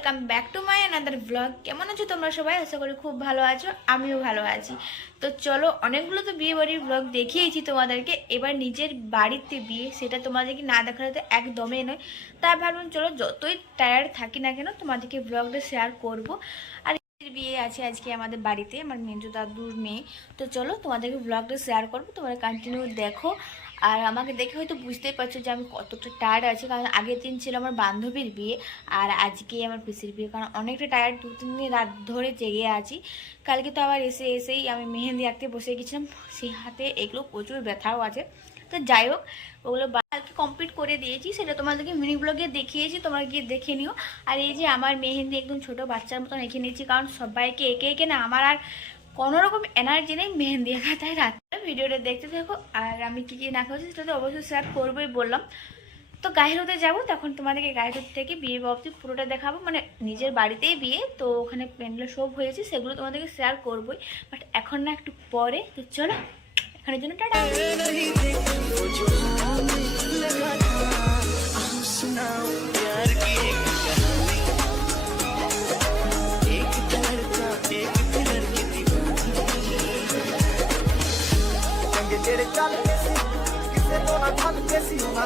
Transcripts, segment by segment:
Welcome back to my another blog কেমন আছো তোমরা সবাই? আশা করি খুব ভালো আছো, আমিও ভালো আছি। তো চলো, অনেকগুলো তো বিয়ে বাড়ির ব্লগ দেখিয়েছি তোমাদেরকে। এবার নিজের বাড়িতে বিয়ে, সেটা তোমাদেরকে না দেখালে তো একদমই নয়। তাই ভাবলাম, চলো, যতই টায়ার্ড থাকি না কেন, তোমাদেরকে ব্লগটা শেয়ার করব। আর এর বিয়ে আছে আজকে আমাদের বাড়িতে, আমার মেজো দাদুর মেয়ে। তো চলো, তোমাদেরকে ব্লগটা শেয়ার করব, তোমরা কন্টিনিউ দেখো। আর আমাকে দেখে হয়তো বুঝতেই পারছ যে আমি কতটা টায়ার্ড আছি, কারণ আগের দিন ছিল আমার বান্ধবীর বিয়ে আর আজকে আমার পিসির বিয়ে, কারণ অনেকটা টায়ার্ড দু, তিন দিন রাত ধরে জেগে আছি। কালকে তো আবার এসে, এসেই আমি মেহেন্দি আঁকতে বসে গেছিলাম, সেই হাতে এগুলো প্রচুর ব্যথাও আছে। তো যাই হোক, ওগুলো কালকে কমপ্লিট করে দিয়েছি, সেটা তোমাদেরকে মিনি ব্লগে দেখিয়েছি, তোমরা গিয়ে দেখে নিও। আর এই যে আমার মেহেন্দি একদম ছোট বাচ্চার মতন এঁকে নিয়েছি কারণ সবাইকে এঁকে এঁকে না আমার আর কোনো রকম এনার্জি নেই, মেহেন্দি আঁকা তাই রাত্রে। ভিডিওটা দেখতে থাকো। আর আমি কী কী না করছি সেটা তো অবশ্যই শেয়ার করবোই বললাম। তো গায়ের হতে যাব, তখন তোমাদেরকে গায়ের হতে থেকে বিয়ে অবধি পুরোটা দেখাবো। মানে নিজের বাড়িতেই বিয়ে, তো ওখানে প্যান্ডেল সব হয়েছে, সেগুলো তোমাদেরকে শেয়ার করবোই। বাট এখন না, একটু পরে। তো চলো, এখানের জন্য টাটা। ਚੰਗੇ ਸੁਣਾ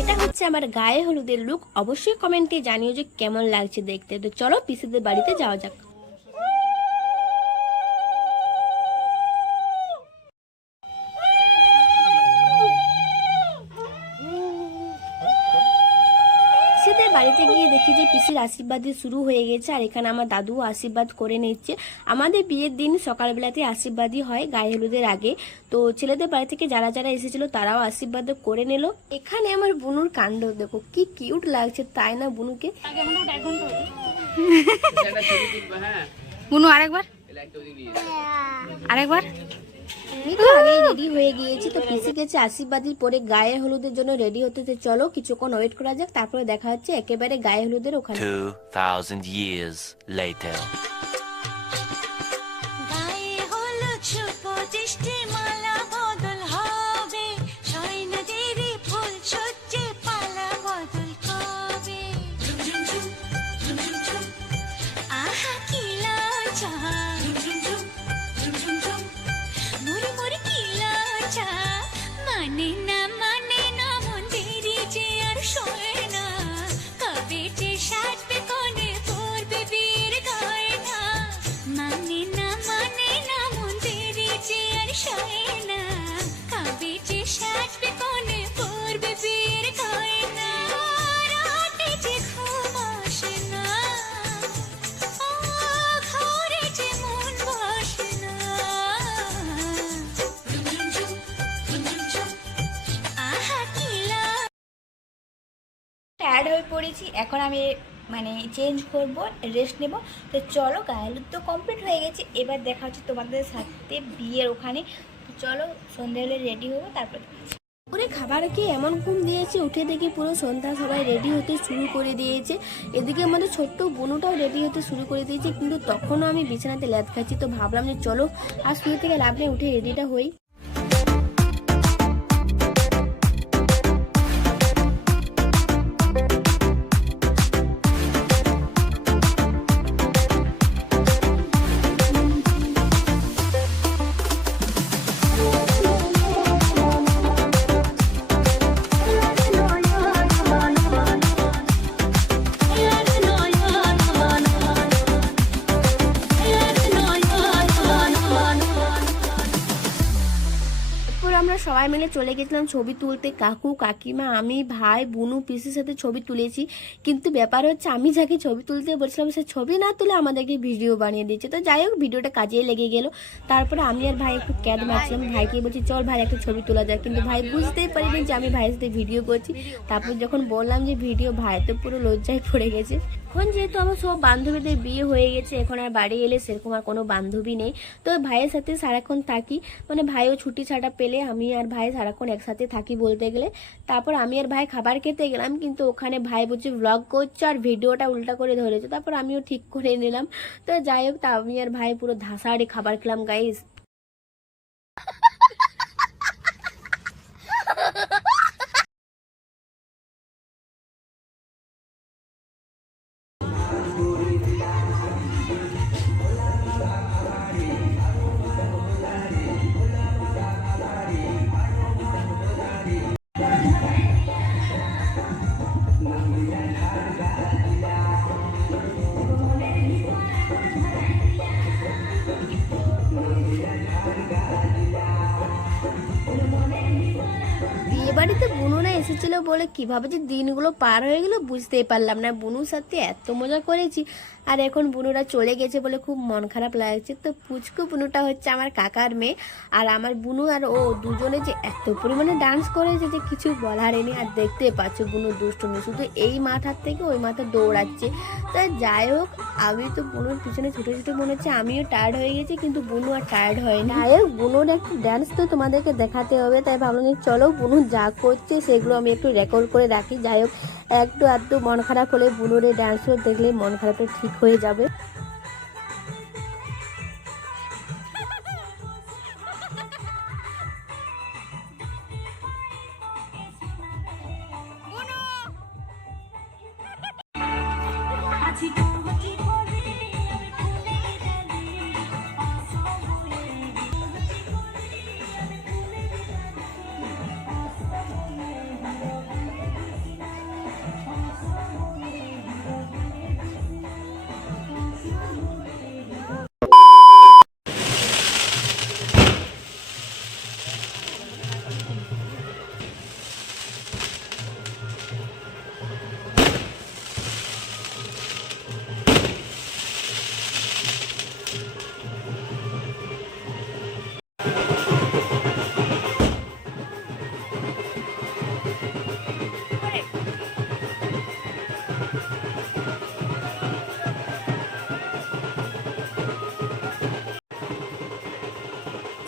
এটা হচ্ছে আমার গায়ে হলুদের লুক অবশ্যই কমেন্টে জানিও যে কেমন লাগছে দেখতে। তো চলো পিসিদের বাড়িতে যাওয়া যাক। যে পিসির আশীর্বাদ দিয়ে শুরু হয়ে গেছে আর এখানে আমার দাদু আশীর্বাদ করে নিচ্ছে। আমাদের বিয়ের দিন সকালবেলাতে আশীর্বাদই হয় গায়ে হলুদের আগে। তো ছেলেদের বাড়ি থেকে যারা যারা এসেছিল তারাও আশীর্বাদ করে নিল। এখানে আমার বুনুর কাণ্ড দেখো কি কিউট লাগছে তাই না বুনুকে? বুনু আরেকবার? আরেকবার? আমি তো আগেই রেডি হয়ে গিয়েছি তো পিসি গেছে আশীর্বাদই পরে গায়ে হলুদের জন্য রেডি হতে তো চলো কিছুক্ষণ ওয়েট করা যাক তারপরে দেখা হচ্ছে একেবারে গায়ে হলুদের ওখানে 2,000 years later. টায়ার্ড হয়ে পড়েছি। এখন আমি মানে চেঞ্জ করব রেস্ট নেব। তো চলো গায়ে তো কমপ্লিট হয়ে গেছে। এবার দেখা হচ্ছে তোমাদের সাথে বিয়ের ওখানে। চলো সন্ধ্যেবেলা রেডি হব, তারপর ওরে খাবার খেয়ে এমন ঘুম দিয়েছে? উঠে দেখি পুরো সন্ধ্যা সবাই রেডি হতে শুরু করে দিয়েছে। এদিকে আমাদের ছোট্ট বোনটাও রেডি হতে শুরু করে দিয়েছে। কিন্তু তখনও আমি বিছানাতে ল্যাদ খাচ্ছি। তো ভাবলাম যে চলো, আর শুয়ে থেকে লাভ নেই, উঠে রেডিটা হই। সবাই মিলে চলে গেছিলাম ছবি তুলতে। কাকু, কাকিমা, আমি, ভাই, বুনু, পিসির সাথে ছবি তুলেছি। কিন্তু ব্যাপার হচ্ছে, আমি যাকে ছবি তুলতে বলছিলাম, সে ছবি না তুলে আমাদেরকে ভিডিও বানিয়ে দিচ্ছে। তো যাই হোক, ভিডিওটা কাজে লেগে গেল। তারপরে আমি আর ভাই একটু ক্যাদ মারছিলাম। ভাইকে বলছি, চল ভাই, একটা ছবি তোলা যায় কিন্তু ভাই বুঝতেই পারিনি যে আমি ভাইয়ের সাথে ভিডিও করছি। তারপর যখন বললাম যে, ভিডিও ভাই তো পুরো লজ্জায় পড়ে গেছে। এখন যেহেতু আমার সব বান্ধবীদের বিয়ে হয়ে গেছে, এখন আর বাড়ি এলে সেরকম আর কোনো বান্ধবী নেই। তো ভাইয়ের সাথে সারাক্ষণ থাকি মানে ভাইও ছুটি ছাটা পেলে, আমি আর ভাই সারাক্ষণ একসাথে থাকি বলতে গেলে। তারপর আমি আর ভাই খাবার খেতে গেলাম, কিন্তু ওখানে ভাই বলছে ব্লগ করছে আর ভিডিওটা উল্টা করে ধরেছে। তারপর আমিও ঠিক করে নিলাম। তো যাই হোক, তা আমি আর ভাই পুরো ধাসাড়ে খাবার খেলাম গাইস এসেছিল বলে কীভাবে যে দিনগুলো পার হয়ে গেল বুঝতেই পারলাম না। বুনুর সাথে এত মজা করেছি। আর এখন বুনুরা চলে গেছে বলে খুব মন খারাপ লাগছে। তো পুচকু বুনুটা হচ্ছে আমার কাকার মেয়ে। আর আমার বুনু আর ও দুজনে যে এত পরিমাণে ডান্স করেছে যে কিছু বলার নেই। আর দেখতে পাচ্ছ বুনু দুষ্টুমি, শুধু এই মাথার থেকে ওই মাথা দৌড়াচ্ছে। তা যাই হোক আমি তো বুনুর পিছনে ছোটো ছোটো মনে হচ্ছে, আমিও টায়ার্ড হয়ে গেছি, কিন্তু বুনু আর টায়ার্ড যাই হোক, বুনুর একটু ডান্স তো তোমাদেরকে দেখাতে হবে, তাই ভাবলাম চলো বুনু যা করছে সেগুলো আমি একটু রেকর্ড করে রাখি। যাই হোক, একটু আধটু মন খারাপ হলে বুনুরে ডান্স দেখলে মন খারাপটা ঠিক হয়ে যাবে।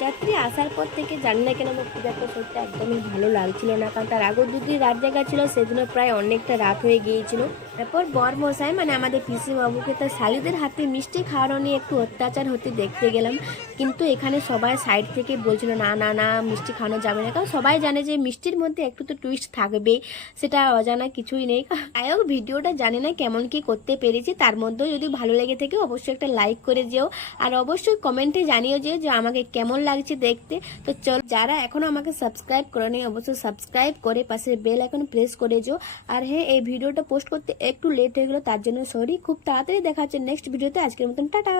যাত্রী আসার পর থেকে জানি না কেন আমার পূজাটা করতে একদমই ভালো লাগছিল না। কারণ তার আগের দুদিন রাত জায়গা ছিল, সেদিনও প্রায় অনেকটা রাত হয়ে গিয়েছিল। তারপর বর মশাই মানে আমাদের পিসি বাবুকে তার শালিদের হাতে মিষ্টি খাওয়ানো নিয়ে একটু অত্যাচার হতে দেখতে গেলাম। কিন্তু এখানে সবাই সাইড থেকে বলছিল, না না না, মিষ্টি খাওয়ানো যাবে না। কারণ সবাই জানে যে মিষ্টির মধ্যে একটু তো টুইস্ট থাকবেই সেটা অজানা কিছুই নেই। যাই হোক, ভিডিওটা জানি না কেমন কি করতে পেরেছি, তার মধ্যেও যদি ভালো লেগে থাকে অবশ্যই একটা লাইক করে যেও। আর অবশ্যই কমেন্টে জানিও যে যে আমাকে কেমন লাগছে দেখতে। তো চল, যারা এখনও আমাকে সাবস্ক্রাইব করেনি, অবশ্যই সাবস্ক্রাইব করে পাশে বেল এখন প্রেস করে যেও। আর হ্যাঁ এই ভিডিওটা পোস্ট করতে একটু লেট হয়ে গেলো, তার জন্য সরি খুব তাড়াতাড়ি দেখা হচ্ছে নেক্সট ভিডিওতে আজকের মতন টাটা।